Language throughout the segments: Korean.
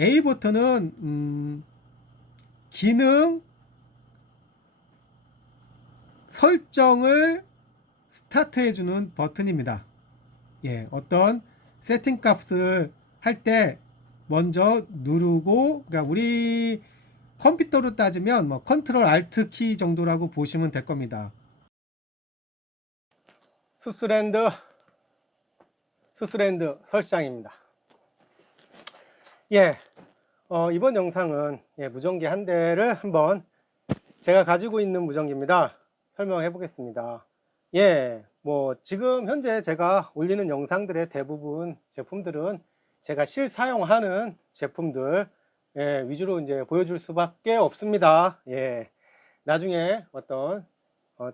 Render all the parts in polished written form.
A 버튼은 기능 설정을 스타트해주는 버튼입니다. 예, 어떤 세팅 값을 할 때 먼저 누르고, 그러니까 우리 컴퓨터로 따지면 뭐 컨트롤 알트 키 정도라고 보시면 될 겁니다. 수스랜드 설정입니다. 예, 이번 영상은 무전기 한 대를 한번 제가 가지고 있는 무전기입니다. 설명해 보겠습니다. 예, 뭐 지금 현재 제가 올리는 영상들의 대부분 제품들은 제가 실사용하는 제품들 위주로 이제 보여줄 수밖에 없습니다. 예, 나중에 어떤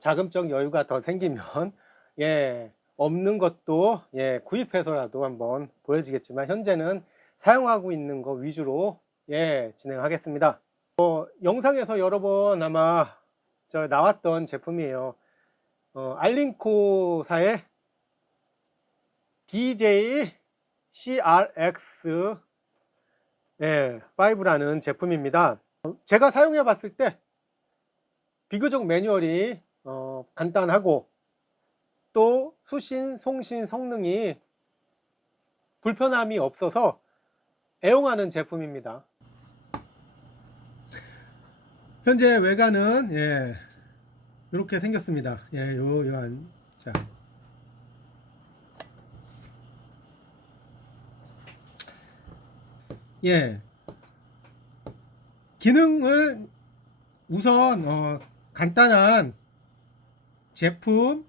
자금적 여유가 더 생기면 없는 것도 구입해서라도 한번 보여지겠지만, 현재는 사용하고 있는 거 위주로 진행하겠습니다. 영상에서 여러 번 아마 나왔던 제품이에요. 알링코사의 DJ-CRX 5라는 제품입니다. 제가 사용해 봤을 때 비교적 매뉴얼이 간단하고, 또 수신, 송신 성능이 불편함이 없어서 애용하는 제품입니다. 현재 외관은 이렇게 생겼습니다. 자. 기능을 우선 간단한 제품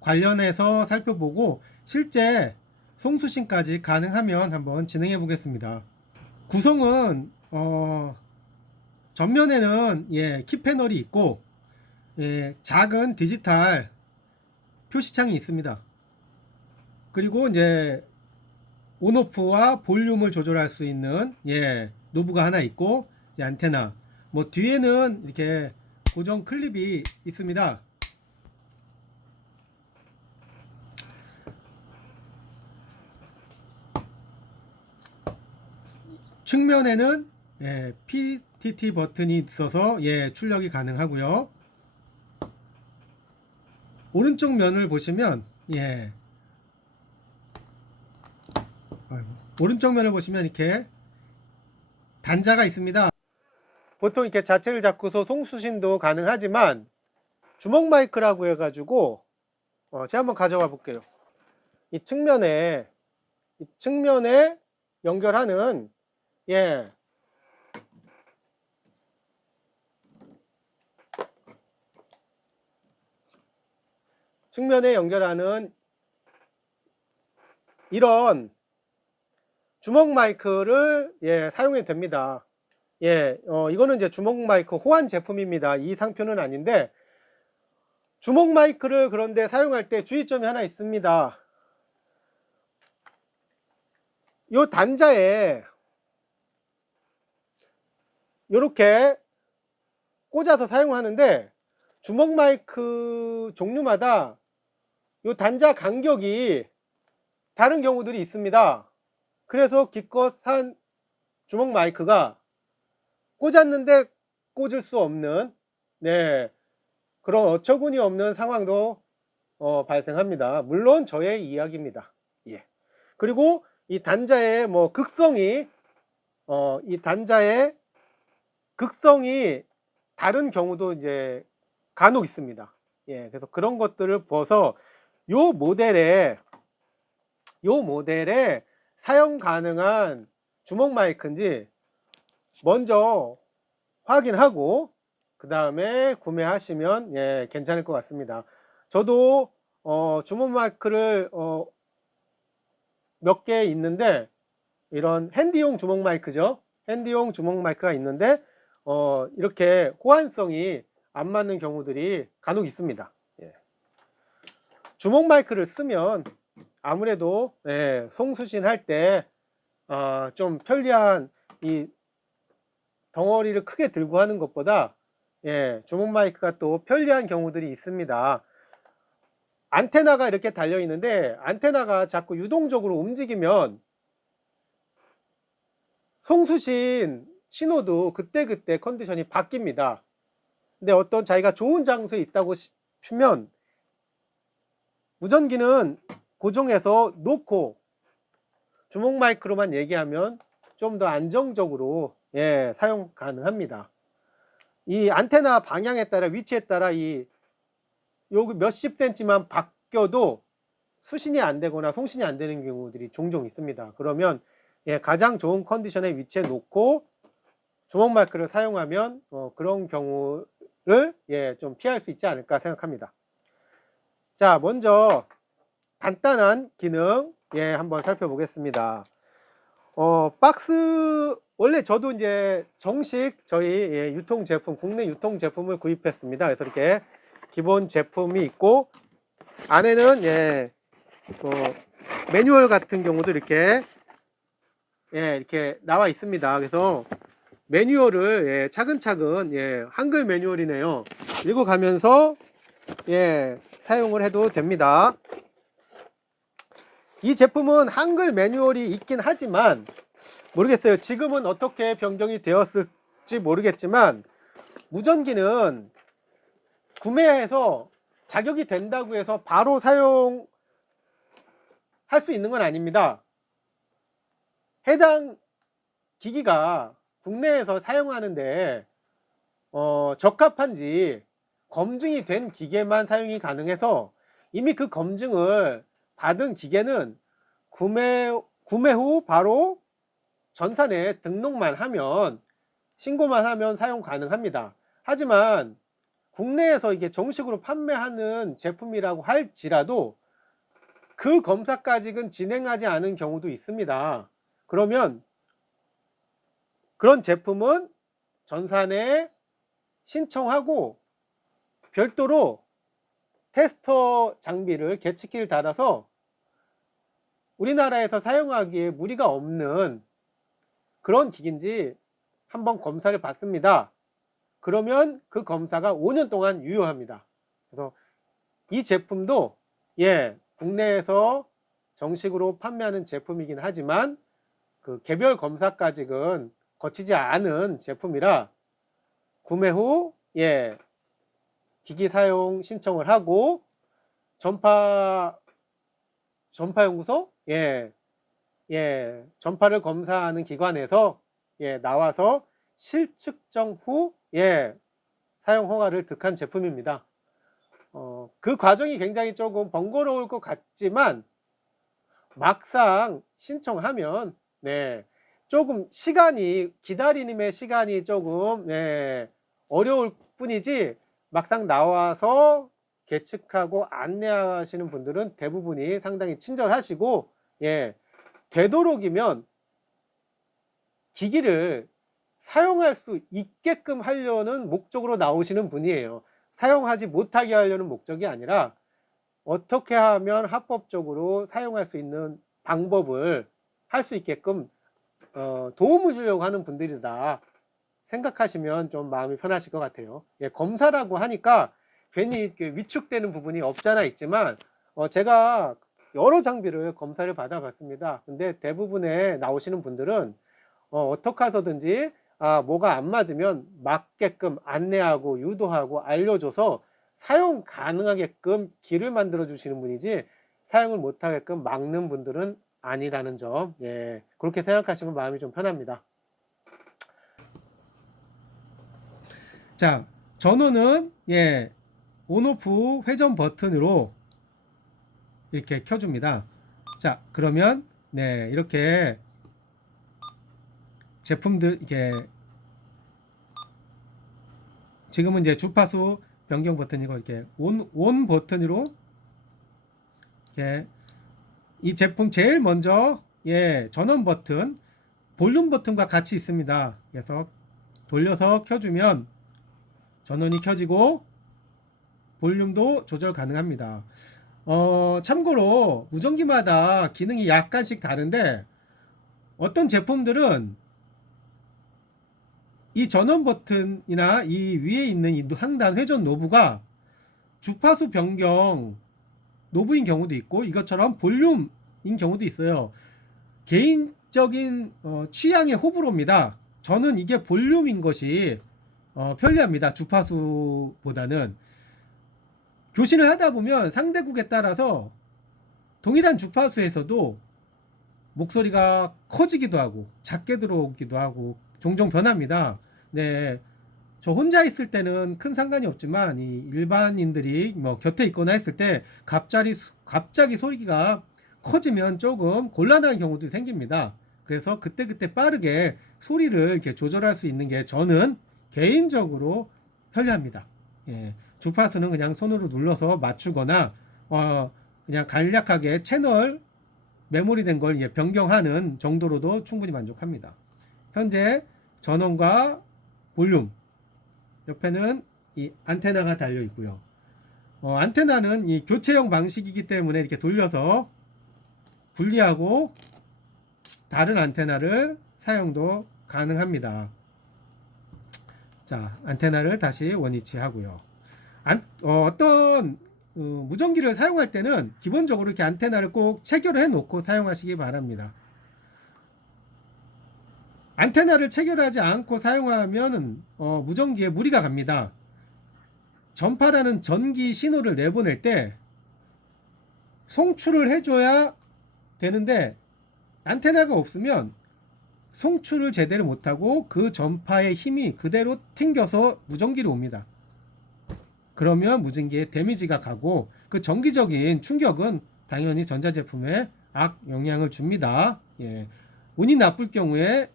관련해서 살펴보고, 실제 송수신까지 가능하면 한번 진행해 보겠습니다. 구성은 전면에는 키 패널이 있고 작은 디지털 표시창이 있습니다. 그리고 이제 온오프와 볼륨을 조절할 수 있는 노브가 하나 있고, 안테나, 뭐 뒤에는 이렇게 고정 클립이 있습니다. 측면에는 PTT 버튼이 있어서 출력이 가능하고요. 오른쪽 면을 보시면 오른쪽 면을 보시면 이렇게 단자가 있습니다. 보통 이렇게 자체를 잡고서 송수신도 가능하지만, 주먹 마이크라고 해가지고 제가 한번 가져와 볼게요. 이 측면에 연결하는 측면에 연결하는 이런 주먹 마이크를 사용해도 됩니다. 이거는 이제 주먹 마이크 호환 제품입니다. 이 상표는 아닌데, 주먹 마이크를 그런데 사용할 때 주의점이 하나 있습니다. 이 단자에 이렇게 꽂아서 사용하는데, 주먹 마이크 종류마다 이 단자 간격이 다른 경우들이 있습니다. 그래서 기껏 산 주먹 마이크가 꽂았는데 꽂을 수 없는 그런 어처구니 없는 상황도 발생합니다. 물론 저의 이야기입니다. 그리고 이 단자의 극성이 다른 경우도 이제 간혹 있습니다. 그래서 그런 것들을 봐서 요 모델에 사용 가능한 주먹 마이크인지 먼저 확인하고 그 다음에 구매하시면 괜찮을 것 같습니다. 저도 주먹 마이크를 몇 개 있는데, 이런 핸디용 주먹 마이크죠. 핸디용 주먹 마이크가 있는데 이렇게 호환성이 안 맞는 경우들이 간혹 있습니다. 주먹 마이크를 쓰면 아무래도 송수신 할 때 좀 편리한, 이 덩어리를 크게 들고 하는 것보다 주먹 마이크가 또 편리한 경우들이 있습니다. 안테나가 이렇게 달려 있는데, 안테나가 자꾸 유동적으로 움직이면 송수신 신호도 그때그때 컨디션이 바뀝니다. 근데 어떤 자기가 좋은 장소에 있다고 싶으면 무전기는 고정해서 놓고 주먹 마이크로만 얘기하면 좀 더 안정적으로 사용 가능합니다. 이 안테나 방향에 따라 위치에 따라 이 요기 몇십 센치만 바뀌어도 수신이 안 되거나 송신이 안 되는 경우들이 종종 있습니다. 그러면 가장 좋은 컨디션에 위치해 놓고 주먹 마이크를 사용하면 그런 경우를 좀 피할 수 있지 않을까 생각합니다. 자, 먼저 간단한 기능 한번 살펴보겠습니다. 박스 원래 저도 이제 정식 저희 유통 제품, 국내 유통 제품을 구입했습니다. 그래서 이렇게 기본 제품이 있고 안에는 매뉴얼 같은 경우도 이렇게 이렇게 나와 있습니다. 그래서 매뉴얼을 차근차근 한글 매뉴얼이네요. 읽어가면서 사용을 해도 됩니다. 이 제품은 한글 매뉴얼이 있긴 하지만 모르겠어요. 지금은 어떻게 변경이 되었을지 모르겠지만 무전기는 구매해서 자격이 된다고 해서 바로 사용할 수 있는 건 아닙니다. 해당 기기가 국내에서 사용하는데 적합한지 검증이 된 기계만 사용이 가능해서 이미 그 검증을 받은 기계는 구매 후 바로 전산에 등록만 하면, 신고만 하면 사용 가능합니다. 하지만 국내에서 이게 정식으로 판매하는 제품이라고 할지라도 그 검사까지는 진행하지 않은 경우도 있습니다. 그러면 그런 제품은 전산에 신청하고 별도로 테스터 장비를 계측기를 달아서 우리나라에서 사용하기에 무리가 없는 그런 기기인지 한번 검사를 받습니다. 그러면 그 검사가 5년 동안 유효합니다. 그래서 이 제품도 국내에서 정식으로 판매하는 제품이긴 하지만 그 개별 검사까지는 거치지 않은 제품이라 구매 후 기기 사용 신청을 하고 전파연구소 전파를 검사하는 기관에서 나와서 실측정 후 사용 허가를 득한 제품입니다. 그 과정이 굉장히 조금 번거로울 것 같지만 막상 신청하면 조금 기다림의 시간이 조금 어려울 뿐이지 막상 나와서 계측하고 안내하시는 분들은 대부분이 상당히 친절하시고 되도록이면 기기를 사용할 수 있게끔 하려는 목적으로 나오시는 분이에요. 사용하지 못하게 하려는 목적이 아니라 어떻게 하면 합법적으로 사용할 수 있는 방법을 할 수 있게끔 도움을 주려고 하는 분들이다 생각하시면 좀 마음이 편하실 것 같아요. 검사라고 하니까 괜히 위축되는 부분이 없잖아 있지만 제가 여러 장비를 검사를 받아봤습니다. 근데 대부분의 나오시는 분들은 어떻게 해서든지 뭐가 안 맞으면 맞게끔 안내하고 유도하고 알려줘서 사용 가능하게끔 길을 만들어 주시는 분이지 사용을 못하게끔 막는 분들은 아니라는 점 그렇게 생각하시면 마음이 좀 편합니다. 자, 전원은 온오프 회전 버튼으로 이렇게 켜줍니다. 자, 그러면 이렇게 제품들 지금은 이제 주파수 변경 버튼이고 이렇게 온 버튼으로 이 제품 제일 먼저 전원 버튼, 볼륨 버튼과 같이 있습니다. 그래서 돌려서 켜주면 전원이 켜지고 볼륨도 조절 가능합니다. 참고로 무전기마다 기능이 약간씩 다른데 어떤 제품들은 이 전원 버튼이나 이 위에 있는 이 상단 회전 노브가 주파수 변경 노브인 경우도 있고 이것처럼 볼륨인 경우도 있어요. 개인 개인적인 취향의 호불호입니다. 저는 이게 볼륨인 것이 편리합니다. 주파수보다는. 교신을 하다 보면 상대국에 따라서 동일한 주파수에서도 목소리가 커지기도 하고 작게 들어오기도 하고 종종 변합니다. 네, 저 혼자 있을 때는 큰 상관이 없지만 이 일반인들이 뭐 곁에 있거나 했을 때 갑자기 소리가 커지면 조금 곤란한 경우도 생깁니다. 그래서 그때그때 빠르게 소리를 이렇게 조절할 수 있는 게 저는 개인적으로 편리합니다. 예, 주파수는 그냥 손으로 눌러서 맞추거나 그냥 간략하게 채널 메모리 된 걸 변경하는 정도로도 충분히 만족합니다. 현재 전원과 볼륨 옆에는 이 안테나가 달려 있고요. 안테나는 이 교체형 방식이기 때문에 이렇게 돌려서 분리하고 다른 안테나를 사용도 가능합니다. 자, 안테나를 다시 원위치 하고요. 어떤 무전기를 사용할 때는 기본적으로 이렇게 안테나를 꼭 체결해 놓고 사용하시기 바랍니다. 안테나를 체결하지 않고 사용하면 무전기에 무리가 갑니다. 전파라는 전기 신호를 내보낼 때 송출을 해줘야 되는데 안테나가 없으면 송출을 제대로 못하고 그 전파의 힘이 그대로 튕겨서 무전기로 옵니다. 그러면 무전기에 데미지가 가고 그 전기적인 충격은 당연히 전자제품에 악영향을 줍니다. 예. 운이 나쁠 경우에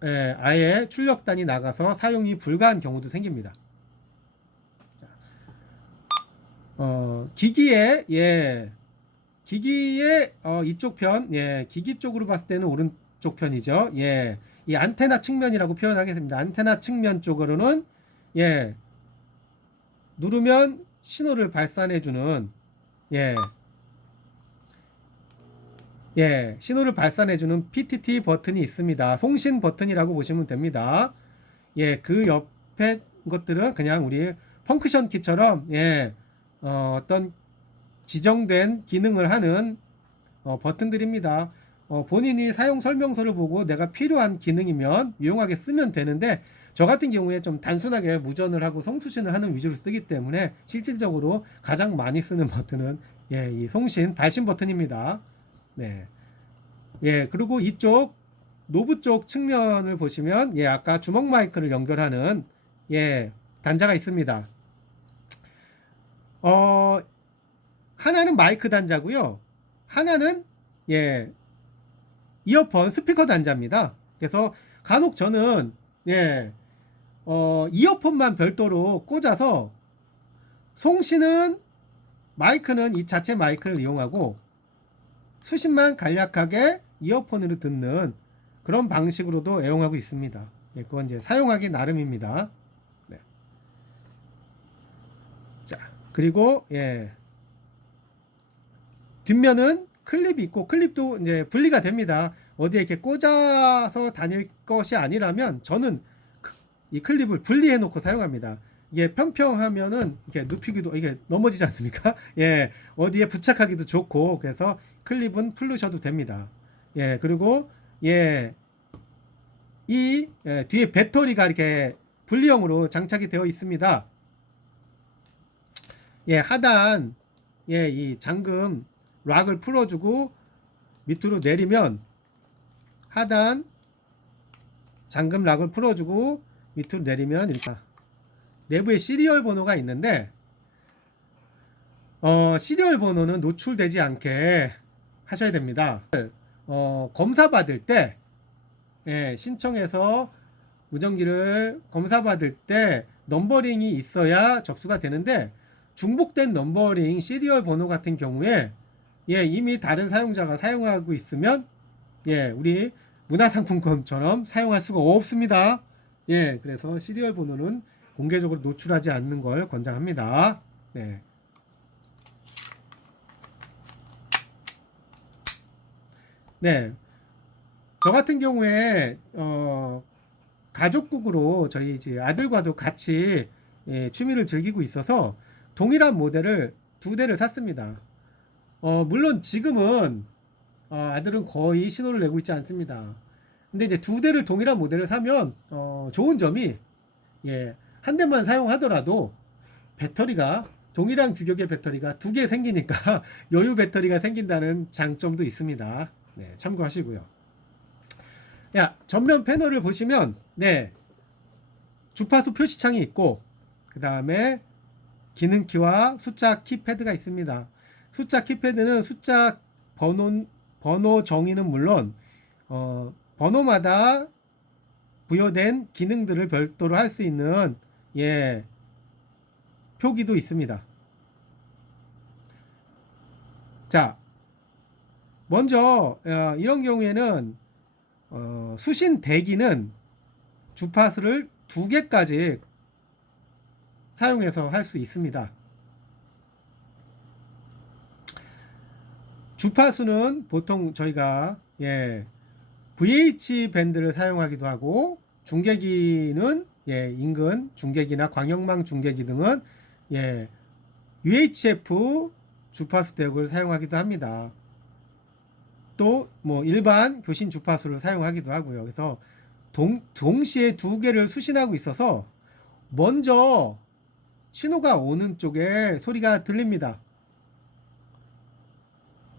아예 출력단이 나가서 사용이 불가한 경우도 생깁니다. 기기의 이쪽 편, 기기 쪽으로 봤을 때는 오른쪽 편이죠. 이 안테나 측면이라고 표현하겠습니다. 안테나 측면 쪽으로는 누르면 신호를 발산해주는 신호를 발산해주는 PTT 버튼이 있습니다. 송신 버튼이라고 보시면 됩니다. 그 옆에 것들은 그냥 우리 펑크션 키처럼 어떤 지정된 기능을 하는 버튼들입니다. 본인이 사용 설명서를 보고 내가 필요한 기능이면 유용하게 쓰면 되는데 저 같은 경우에 좀 단순하게 무전을 하고 송수신을 하는 위주로 쓰기 때문에 실질적으로 가장 많이 쓰는 버튼은 이 송신 발신 버튼입니다. 그리고 이쪽 노브 쪽 측면을 보시면 아까 주먹 마이크를 연결하는 단자가 있습니다. 하나는 마이크 단자고요. 하나는 이어폰 스피커 단자입니다. 그래서 간혹 저는 이어폰만 별도로 꽂아서 송신은 마이크는 이 자체 마이크를 이용하고 수신만 간략하게 이어폰으로 듣는 그런 방식으로도 애용하고 있습니다. 그건 이제 사용하기 나름입니다. 자, 그리고 뒷면은 클립이 있고 클립도 이제 분리가 됩니다. 어디에 이렇게 꽂아서 다닐 것이 아니라면 저는 이 클립을 분리해 놓고 사용합니다. 이게 평평하면은 이렇게 눕히기도 이게 넘어지지 않습니까? 어디에 부착하기도 좋고 그래서 클립은 풀르셔도 됩니다. 그리고 이 뒤에 배터리가 이렇게 분리형으로 장착이 되어 있습니다. 하단 이 잠금 락을 풀어주고 밑으로 내리면 하단 잠금 락을 풀어주고 밑으로 내리면 이렇게 내부에 시리얼 번호가 있는데 시리얼 번호는 노출되지 않게 하셔야 됩니다. 검사 받을 때 신청해서 무전기를 검사 받을 때 넘버링이 있어야 접수가 되는데 중복된 넘버링 시리얼 번호 같은 경우에 이미 다른 사용자가 사용하고 있으면 우리 문화상품권처럼 사용할 수가 없습니다. 그래서 시리얼 번호는 공개적으로 노출하지 않는 걸 권장합니다. 저 같은 경우에 가족국으로 저희 이제 아들과도 같이 취미를 즐기고 있어서 동일한 모델을 2대를 샀습니다. 물론 지금은 아들은 거의 신호를 내고 있지 않습니다. 근데 이제 두 대를 동일한 모델을 사면 좋은 점이 예, 한 대만 사용하더라도 배터리가 동일한 규격의 배터리가 두 개 생기니까 여유 배터리가 생긴다는 장점도 있습니다. 네, 참고하시고요. 전면 패널을 보시면 네, 주파수 표시창이 있고 그 다음에 기능키와 숫자 키패드가 있습니다. 숫자 키패드는 숫자 번호 정의는 물론 번호마다 부여된 기능들을 별도로 할 수 있는 예, 표기도 있습니다. 자, 먼저 이런 경우에는 수신 대기는 주파수를 두 개까지 사용해서 할 수 있습니다. 주파수는 보통 저희가 VH 밴드를 사용하기도 하고 중계기는 인근 중계기나 광역망 중계기 등은 UHF 주파수 대역을 사용하기도 합니다. 또 뭐 일반 교신 주파수를 사용하기도 하고요. 그래서 동시에 두 개를 수신하고 있어서 먼저 신호가 오는 쪽에 소리가 들립니다.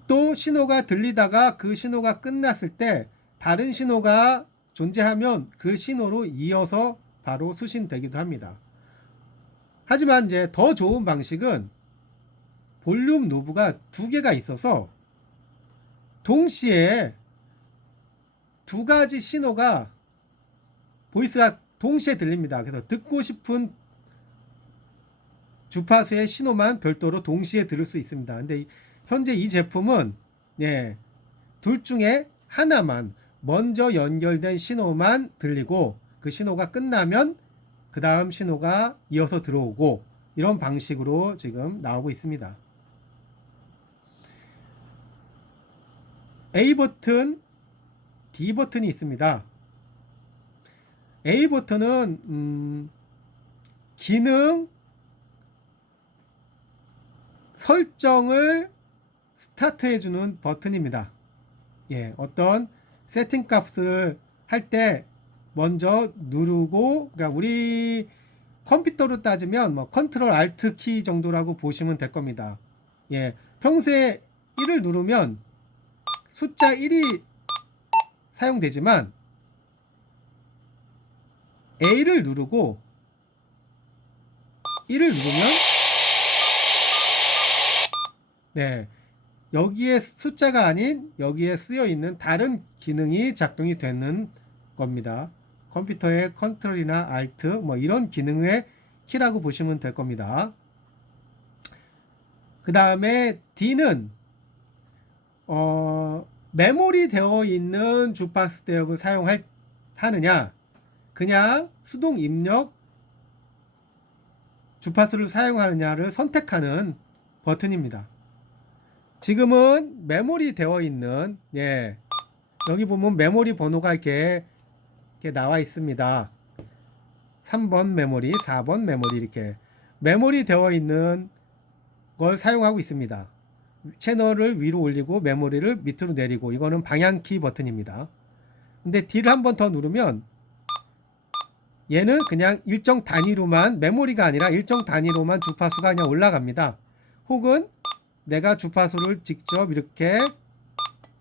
또 신호가 들리다가 그 신호가 끝났을 때 다른 신호가 존재하면 그 신호로 이어서 바로 수신되기도 합니다. 하지만 이제 더 좋은 방식은 볼륨 노브가 두 개가 있어서 동시에 두 가지 신호가 보이스가 동시에 들립니다. 그래서 듣고 싶은 주파수의 신호만 별도로 동시에 들을 수 있습니다. 근데 현재 이 제품은 둘 중에 하나만 먼저 연결된 신호만 들리고 그 신호가 끝나면 그 다음 신호가 이어서 들어오고 이런 방식으로 지금 나오고 있습니다. A 버튼, D 버튼이 있습니다. A 버튼은 기능 설정을 스타트해주는 버튼입니다. 어떤 세팅 값을 할 때 먼저 누르고, 그러니까 우리 컴퓨터로 따지면 뭐 컨트롤 알트 키 정도라고 보시면 될 겁니다. 평소에 1을 누르면 숫자 1이 사용되지만 A를 누르고 1을 누르면 여기에 숫자가 아닌 여기에 쓰여 있는 다른 기능이 작동이 되는 겁니다. 컴퓨터의 컨트롤이나 알트 뭐 이런 기능의 키라고 보시면 될 겁니다. 그 다음에 D는 메모리 되어 있는 주파수 대역을 사용하느냐 그냥 수동 입력 주파수를 사용하느냐를 선택하는 버튼입니다. 지금은 메모리 되어 있는 여기 보면 메모리 번호가 이렇게 나와 있습니다. 3번 메모리, 4번 메모리 이렇게 메모리 되어 있는 걸 사용하고 있습니다. 채널을 위로 올리고 메모리를 밑으로 내리고 이거는 방향키 버튼입니다. 근데 D를 한 번 더 누르면 얘는 그냥 일정 단위로만 메모리가 아니라 일정 단위로만 주파수가 그냥 올라갑니다. 혹은 내가 주파수를 직접 이렇게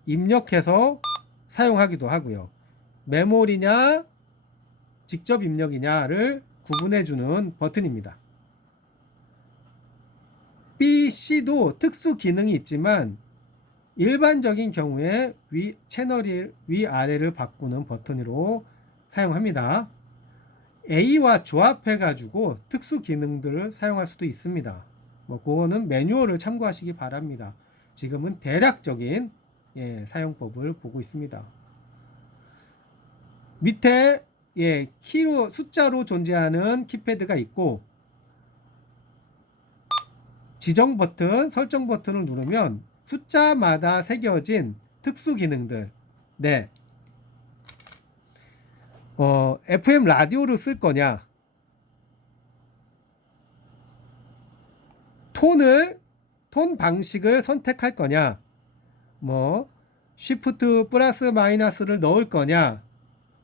입력해서 사용하기도 하고요. 메모리냐 직접 입력이냐를 구분해주는 버튼입니다. B, C도 특수 기능이 있지만 일반적인 경우에 채널 위아래를 바꾸는 버튼으로 사용합니다. A와 조합해 가지고 특수 기능들을 사용할 수도 있습니다. 뭐 그거는 매뉴얼을 참고하시기 바랍니다. 지금은 대략적인 사용법을 보고 있습니다. 밑에 키로 숫자로 존재하는 키패드가 있고 지정 버튼, 설정 버튼을 누르면 숫자마다 새겨진 특수 기능들 FM 라디오를 쓸 거냐 톤 방식을 선택할 거냐 뭐 쉬프트 플러스 마이너스를 넣을 거냐,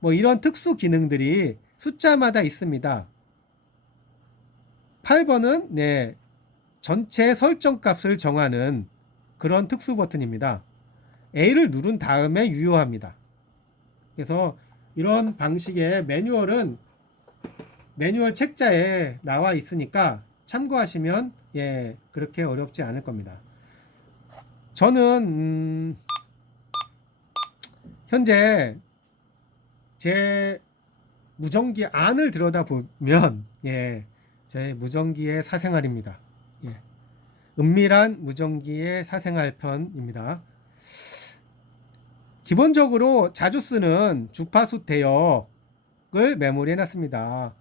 뭐 이런 특수 기능들이 숫자마다 있습니다. 8번은 네, 전체 설정 값을 정하는 그런 특수 버튼입니다. A를 누른 다음에 유효합니다. 그래서 이런 방식의 매뉴얼은 매뉴얼 책자에 나와 있으니까 참고하시면 예, 그렇게 어렵지 않을 겁니다. 저는 현재 제 무전기 안을 들여다보면 예, 제 무전기의 사생활입니다. 예, 은밀한 무전기의 사생활 편입니다. 기본적으로 자주 쓰는 주파수 대역을 메모리에 놨습니다.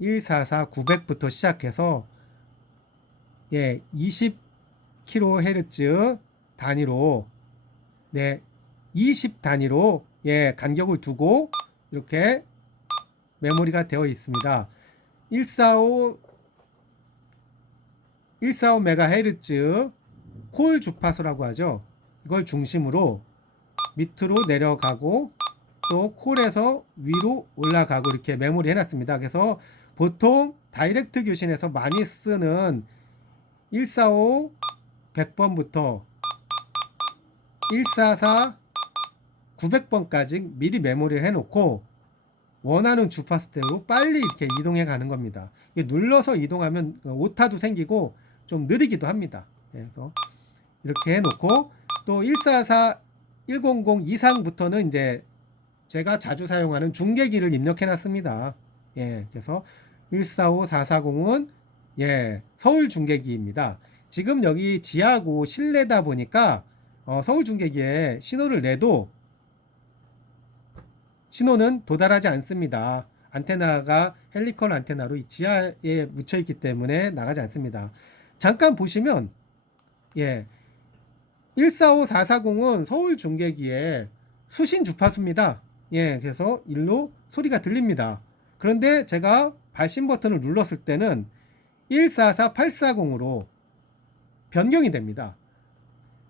144, 900부터 시작해서 예, 20kHz 단위로 네, 20 단위로 예, 간격을 두고 이렇게 메모리가 되어 있습니다. 145MHz 콜 주파수라고 하죠. 이걸 중심으로 밑으로 내려가고 또 콜에서 위로 올라가고 이렇게 메모리 해놨습니다. 그래서 보통 다이렉트 교신에서 많이 쓰는 145 100번부터 144 900번까지 미리 메모리 해놓고 원하는 주파수대로 빨리 이렇게 이동해 가는 겁니다. 눌러서 이동하면 오타도 생기고 좀 느리기도 합니다. 그래서 이렇게 해놓고 또 144 100 이상부터는 이제 제가 자주 사용하는 중계기를 입력해 놨습니다. 예, 그래서 145 440은 예, 서울 중계기입니다. 지금 여기 지하고 실내다 보니까 서울 중계기에 신호를 내도 신호는 도달하지 않습니다. 안테나가 헬리컬 안테나로 지하에 묻혀 있기 때문에 나가지 않습니다. 잠깐 보시면 예, 145 440은 서울 중계기에 수신 주파수입니다. 예, 그래서 일로 소리가 들립니다. 그런데 제가 발신 버튼을 눌렀을 때는 144 840으로 변경이 됩니다.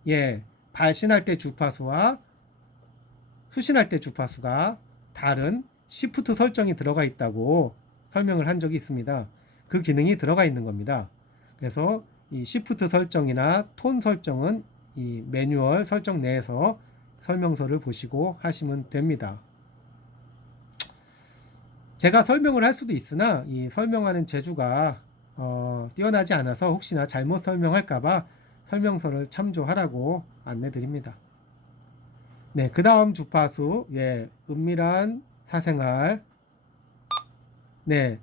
예, 발신할 때 주파수와 수신할 때 주파수가 다른 시프트 설정이 들어가 있다고 설명을 한 적이 있습니다. 그 기능이 들어가 있는 겁니다. 그래서 이 시프트 설정이나 톤 설정은 이 매뉴얼 설정 내에서 설명서를 보시고 하시면 됩니다. 제가 설명을 할 수도 있으나 이 설명하는 재주가 뛰어나지 않아서 혹시나 잘못 설명할까봐 설명서를 참조하라고 안내 드립니다. 네, 그 다음 주파수, 예, 은밀한 사생활. 네,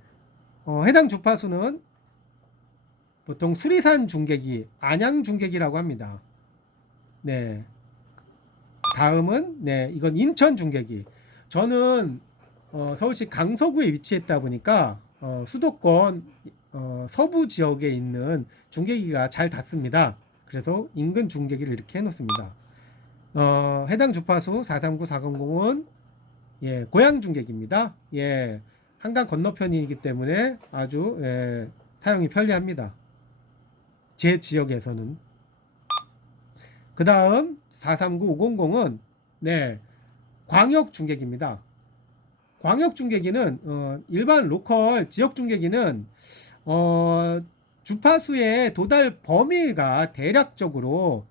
해당 주파수는 보통 수리산 중계기, 안양 중계기라고 합니다. 네, 다음은, 네, 이건 인천 중계기. 저는 서울시 강서구에 위치했다 보니까 수도권 서부 지역에 있는 중계기가 잘 닿습니다. 그래서 인근 중계기를 이렇게 해놓습니다. 해당 주파수 439, 400은 예, 고양 중계기입니다. 예, 한강 건너편이기 때문에 아주 예, 사용이 편리합니다. 제 지역에서는. 그 다음 439, 500은 네, 광역 중계기입니다. 광역 중계기는 일반 로컬 지역 중계기는 주파수의 도달 범위가 대략적으로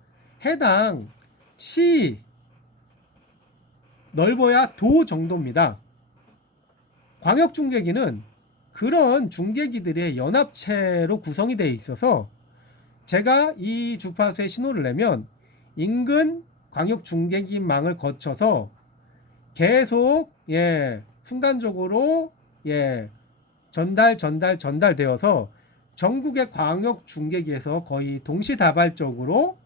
해당 시 넓어야 도 정도입니다. 광역 중계기는 그런 중계기들의 연합체로 구성이 되어 있어서 제가 이 주파수에 신호를 내면 인근 광역 중계기망을 거쳐서 계속 예, 순간적으로 예, 전달되어서 전국의 광역 중계기에서 거의 동시다발적으로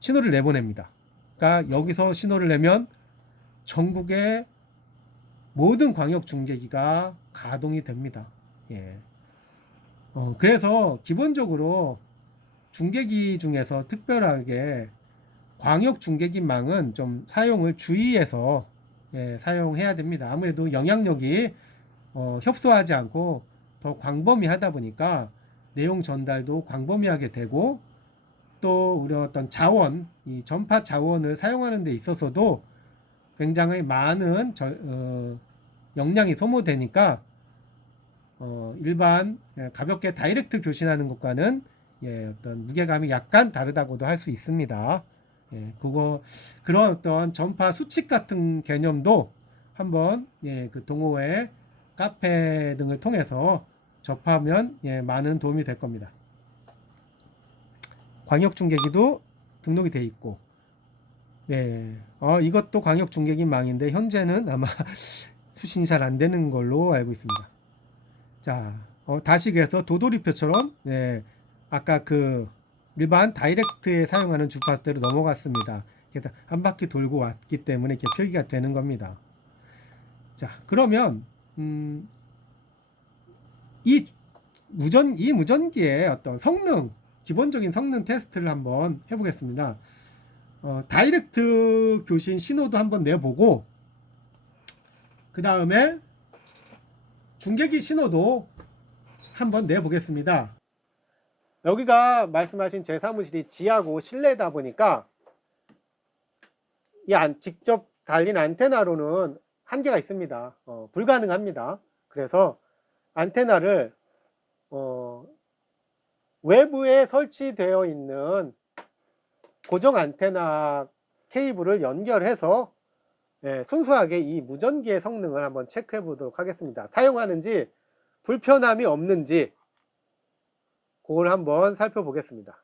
신호를 내보냅니다. 그러니까 여기서 신호를 내면 전국의 모든 광역 중계기가 가동이 됩니다. 예. 그래서 기본적으로 중계기 중에서 특별하게 광역 중계기망은 좀 사용을 주의해서 예, 사용해야 됩니다. 아무래도 영향력이 협소하지 않고 더 광범위하다 보니까 내용 전달도 광범위하게 되고 이것도 우리 어떤 자원, 이 전파 자원을 사용하는 데 있어서도 굉장히 많은 역량이 소모되니까 일반 가볍게 다이렉트 교신하는 것과는 어떤 무게감이 약간 다르다고도 할 수 있습니다. 그런 어떤 전파 수칙 같은 개념도 한번 그 동호회 카페 등을 통해서 접하면 많은 도움이 될 겁니다. 광역중계기도 등록이 돼 있고, 이것도 광역중계기 망인데 현재는 아마 수신이 잘 안 되는 걸로 알고 있습니다. 자, 다시계에서 도돌이표처럼 아까 그 일반 다이렉트에 사용하는 주파수대로 넘어갔습니다. 한 바퀴 돌고 왔기 때문에 이렇게 표기가 되는 겁니다. 자, 그러면 이 무전기의 어떤 성능, 기본적인 성능 테스트를 한번 해보겠습니다. 다이렉트 교신 신호도 한번 내보고, 그 다음에 중계기 신호도 한번 내보겠습니다. 여기가 말씀하신 제 사무실이 지하고 실내다 보니까 직접 달린 안테나로는 한계가 있습니다. 불가능합니다. 그래서 안테나를 외부에 설치되어 있는 고정 안테나 케이블을 연결해서 순수하게 이 무전기의 성능을 한번 체크해 보도록 하겠습니다. 사용하는지 불편함이 없는지 그걸 한번 살펴보겠습니다.